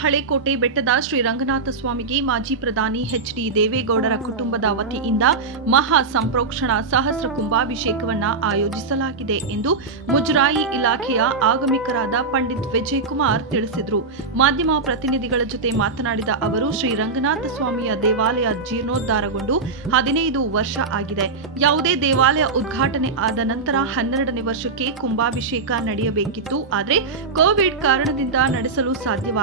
ಹಳೇಕೋಟೆ ಬೆಟ್ಟದ ಶ್ರೀ ರಂಗನಾಥ ಸ್ವಾಮಿಗೆ ಮಾಜಿ ಪ್ರಧಾನಿ ಎಚ್ ಡಿ ದೇವೇಗೌಡರ ಕುಟುಂಬದ ವತಿಯಿಂದ ಮಹಾ ಸಂಪ್ರೋಕ್ಷಣ ಸಹಸ್ರ ಕುಂಭಾಭಿಷೇಕವನ್ನ ಆಯೋಜಿಸಲಾಗಿದೆ ಎಂದು ಮುಜರಾಯಿ ಇಲಾಖೆಯ ಆಗಮಿಕರಾದ ಪಂಡಿತ್ ವಿಜಯ್ ಕುಮಾರ್ ತಿಳಿಸಿದರು. ಮಾಧ್ಯಮ ಪ್ರತಿನಿಧಿಗಳ ಜೊತೆ ಮಾತನಾಡಿದ ಅವರು ಶ್ರೀ ರಂಗನಾಥ ಸ್ವಾಮಿಯ ದೇವಾಲಯ ಜೀರ್ಣೋದ್ಧಾರಗೊಂಡು ಹದಿನೈದು ವರ್ಷ ಆಗಿದೆ. ಯಾವುದೇ ದೇವಾಲಯ ಉದ್ಘಾಟನೆ ಆದ ನಂತರ ಹನ್ನೆರಡನೇ ವರ್ಷಕ್ಕೆ ಕುಂಭಾಭಿಷೇಕ ನಡೆಯಬೇಕಿತ್ತು. ಆದರೆ ಕೋವಿಡ್ ಕಾರಣದಿಂದ ನಡೆಸಲು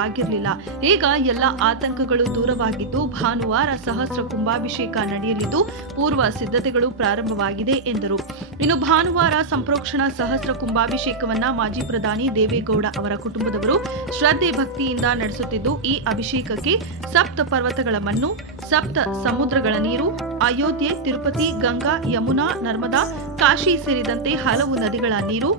ಸಾಧ್ಯವಾಗಿರಲಿಲ್ಲ ಈಗ ಎಲ್ಲ ಆತಂಕಗಳು ದೂರವಾಗಿದ್ದು, ಭಾನುವಾರ ಸಹಸ್ರ ಕುಂಭಾಭಿಷೇಕ ನಡೆಯಲಿದ್ದು, ಪೂರ್ವ ಸಿದ್ಧತೆಗಳು ಪ್ರಾರಂಭವಾಗಿದೆ ಎಂದರು. ಇನ್ನು ಭಾನುವಾರ ಸಂಪ್ರೋಕ್ಷಣ ಸಹಸ್ರ ಕುಂಭಾಭಿಷೇಕವನ್ನ ಮಾಜಿ ಪ್ರಧಾನಿ ದೇವೇಗೌಡ ಅವರ ಕುಟುಂಬದವರು ಶ್ರದ್ಧೆ ಭಕ್ತಿಯಿಂದ ನಡೆಸುತ್ತಿದ್ದು, ಈ ಅಭಿಷೇಕಕ್ಕೆ ಸಪ್ತ ಪರ್ವತಗಳ ಮಣ್ಣು, ಸಪ್ತ ಸಮುದ್ರಗಳ ನೀರು, ಅಯೋಧ್ಯೆ, ತಿರುಪತಿ, ಗಂಗಾ, ಯಮುನಾ, ನರ್ಮದಾ, ಕಾಶಿ ಸೇರಿದಂತೆ ಹಲವು ನದಿಗಳ ನೀರು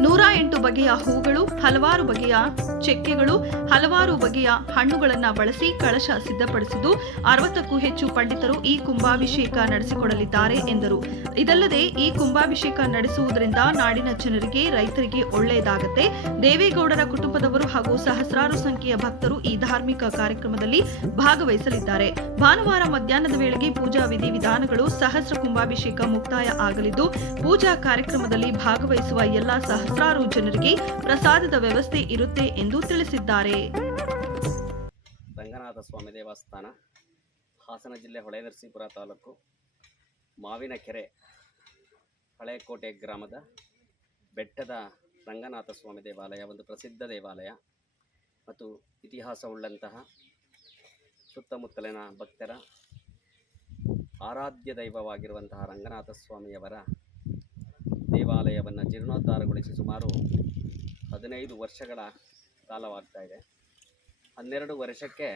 ನೂರ ಎಂಟು ಬಗೆಯ ಹೂಗಳು, ಹಲವಾರು ಬಗೆಯ ಚೆಕ್ಕೆಗಳು, ಹಲವಾರು ಬಗೆಯ ಹಣ್ಣುಗಳನ್ನು ಬಳಸಿ ಕಳಶ ಸಿದ್ಧಪಡಿಸಿದ್ದು ಅರವತ್ತಕ್ಕೂ ಹೆಚ್ಚು ಪಂಡಿತರು ಈ ಕುಂಭಾಭಿಷೇಕ ನಡೆಸಿಕೊಡಲಿದ್ದಾರೆ ಎಂದರು. ಇದಲ್ಲದೆ ಈ ಕುಂಭಾಭಿಷೇಕ ನಡೆಸುವುದರಿಂದ ನಾಡಿನ ಜನರಿಗೆ ರೈತರಿಗೆ ಒಳ್ಳೆಯದಾಗತ್ತೆ. ದೇವೇಗೌಡರ ಕುಟುಂಬದವರು ಹಾಗೂ ಸಹಸ್ರಾರು ಸಂಖ್ಯೆಯ ಭಕ್ತರು ಈ ಧಾರ್ಮಿಕ ಕಾರ್ಯಕ್ರಮದಲ್ಲಿ ಭಾಗವಹಿಸಲಿದ್ದಾರೆ. ಭಾನುವಾರ ಮಧ್ಯಾಹ್ನದ ವೇಳೆಗೆ ಪೂಜಾ ವಿಧಿವಿಧಾನಗಳು ಸಹಸ್ರ ಕುಂಭಾಭಿಷೇಕ ಮುಕ್ತಾಯ ಆಗಲಿದ್ದು, ಪೂಜಾ ಕಾರ್ಯಕ್ರಮದಲ್ಲಿ ಭಾಗವಹಿಸುವ ಎಲ್ಲಾ ಸಹಸ್ರಾರು ಜನರಿಗೆ ಪ್ರಸಾದದ ವ್ಯವಸ್ಥೆ ಇರುತ್ತೆ ಎಂದು ತಿಳಿಸಿದ್ದಾರೆ. ರಂಗನಾಥ ಸ್ವಾಮಿ ದೇವಸ್ಥಾನ, ಹಾಸನ ಜಿಲ್ಲೆ ಹೊಳೆನರಸೀಪುರ ತಾಲೂಕು ಮಾವಿನ ಕೆರೆ ಹಳೆಕೋಟೆ ಗ್ರಾಮದ ಬೆಟ್ಟದ ರಂಗನಾಥ ಸ್ವಾಮಿ ದೇವಾಲಯ, ಒಂದು ಪ್ರಸಿದ್ಧ ದೇವಾಲಯ ಮತ್ತು ಇತಿಹಾಸವುಳ್ಳಂತಹ ಸುತ್ತಮುತ್ತಲಿನ ಭಕ್ತರ ಆರಾಧ್ಯ ದೈವವಾಗಿರುವಂತಹ ರಂಗನಾಥ ಸ್ವಾಮಿಯವರ ದೇವಾಲಯವನ್ನು ಜೀರ್ಣೋದ್ಧಾರಗೊಳಿಸಿ ಸುಮಾರು ಹದಿನೈದು ವರ್ಷಗಳ ಕಾಲವಾಗ್ತಾ ಇದೆ. ಹನ್ನೆರಡು ವರ್ಷಕ್ಕೆ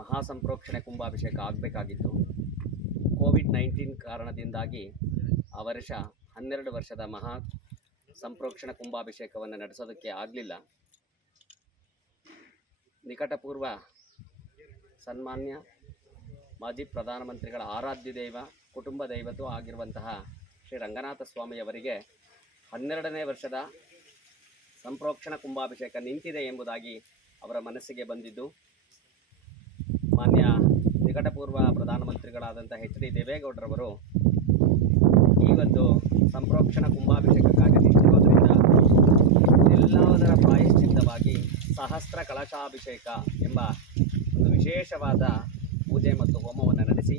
ಮಹಾಸಂಪ್ರೋಕ್ಷಣೆ ಕುಂಭಾಭಿಷೇಕ ಆಗಬೇಕಾಗಿತ್ತು. ಕೋವಿಡ್ ನೈನ್ಟೀನ್ ಕಾರಣದಿಂದಾಗಿ ಆ ವರ್ಷ ಹನ್ನೆರಡು ವರ್ಷದ ಮಹಾ ಸಂಪ್ರೋಕ್ಷಣ ಕುಂಭಾಭಿಷೇಕವನ್ನು ನಡೆಸೋದಕ್ಕೆ ಆಗಲಿಲ್ಲ. ನಿಕಟಪೂರ್ವ ಸನ್ಮಾನ್ಯ ಮಾಜಿ ಪ್ರಧಾನಮಂತ್ರಿಗಳ ಆರಾಧ್ಯ ದೈವ ಕುಟುಂಬ ದೈವತೂ ಆಗಿರುವಂತಹ ಶ್ರೀ ರಂಗನಾಥ ಸ್ವಾಮಿಯವರಿಗೆ ಹನ್ನೆರಡನೇ ವರ್ಷದ ಸಂಪ್ರೋಕ್ಷಣ ಕುಂಭಾಭಿಷೇಕ ನಿಂತಿದೆ ಎಂಬುದಾಗಿ ಅವರ ಮನಸ್ಸಿಗೆ ಬಂದಿದ್ದು, ಮಾನ್ಯ ನಿಕಟಪೂರ್ವ ಪ್ರಧಾನಮಂತ್ರಿಗಳಾದಂಥ ಎಚ್ ಡಿ ದೇವೇಗೌಡರವರು ಈ ಒಂದು ಸಂಪ್ರೋಕ್ಷಣ ಕುಂಭಾಭಿಷೇಕಕ್ಕಾಗಿ ನಿಂತಿರೋದ್ರಿಂದ ಎಲ್ಲದರ ಪ್ರಾಯಶ್ಚಿತ್ತವಾಗಿ ಸಹಸ್ರ ಕಳಶಾಭಿಷೇಕ ಎಂಬ ಒಂದು ವಿಶೇಷವಾದ ಪೂಜೆ ಮತ್ತು ಹೋಮವನ್ನು ನಡೆಸಿ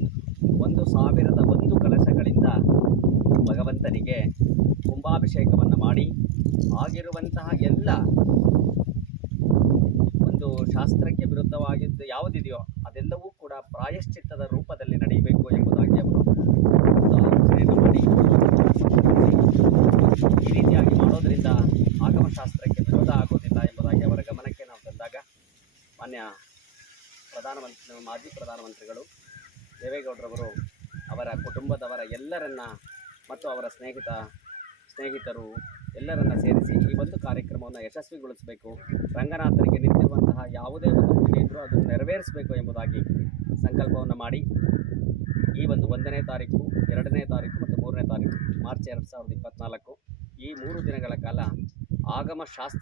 ಒಂದು ಸಾವಿರದ ಒಂದು ಕಲಶಗಳಿಂದ ಭಗವಂತನಿಗೆ ಕುಂಭಾಭಿಷೇಕವನ್ನು ಮಾಡಿ, ಆಗಿರುವಂತಹ ಎಲ್ಲ ಒಂದು ಶಾಸ್ತ್ರಕ್ಕೆ ವಿರುದ್ಧವಾಗಿದ್ದು ಯಾವುದಿದೆಯೋ ಅದೆಲ್ಲವೂ ಕೂಡ ಪ್ರಾಯಶ್ಚಿತ್ತದ ರೂಪದಲ್ಲಿ ನಡೆಯಬೇಕು ಎಂಬುದಾಗಿ ಅವರು ಮಾಡಿ. ಈ ರೀತಿಯಾಗಿ ಮಾಡೋದರಿಂದ ಆಗಮಶಾಸ್ತ್ರಕ್ಕೆ ವಿರೋಧ ಆಗೋದಿಲ್ಲ ಎಂಬುದಾಗಿ ಅವರ ಗಮನಕ್ಕೆ ನಾವು ತಂದಾಗ ಮಾನ್ಯ ಪ್ರಧಾನಮಂತ್ರಿ, ಮಾಜಿ ಪ್ರಧಾನಮಂತ್ರಿಗಳು ದೇವೇಗೌಡರವರು ಅವರ ಕುಟುಂಬದವರ ಎಲ್ಲರನ್ನ ಮತ್ತು ಅವರ ಸ್ನೇಹಿತ, ಸ್ನೇಹಿತರು ಎಲ್ಲರನ್ನ ಸೇರಿಸಿ ಈ ಒಂದು ಕಾರ್ಯಕ್ರಮವನ್ನು ಯಶಸ್ವಿಗೊಳಿಸಬೇಕು. ರಂಗನಾಥನಿಗೆ ನಿಂತಿರುವಂತಹ ಯಾವುದೇ ಒಂದು ಪೂಜೆ ಇದ್ದರೂ ಅದನ್ನು ನೆರವೇರಿಸಬೇಕು ಎಂಬುದಾಗಿ ಸಂಕಲ್ಪವನ್ನು ಮಾಡಿ ಈ ಒಂದು ಒಂದನೇ ತಾರೀಕು, ಎರಡನೇ ತಾರೀಕು ಮತ್ತು ಮೂರನೇ ತಾರೀಕು, ಮಾರ್ಚ್ ಎರಡು ಸಾವಿರದ ಇಪ್ಪತ್ತ್ನಾಲ್ಕು ಈ ಮೂರು ದಿನಗಳ ಕಾಲ ಆಗಮ ಶಾಸ್ತ್ರ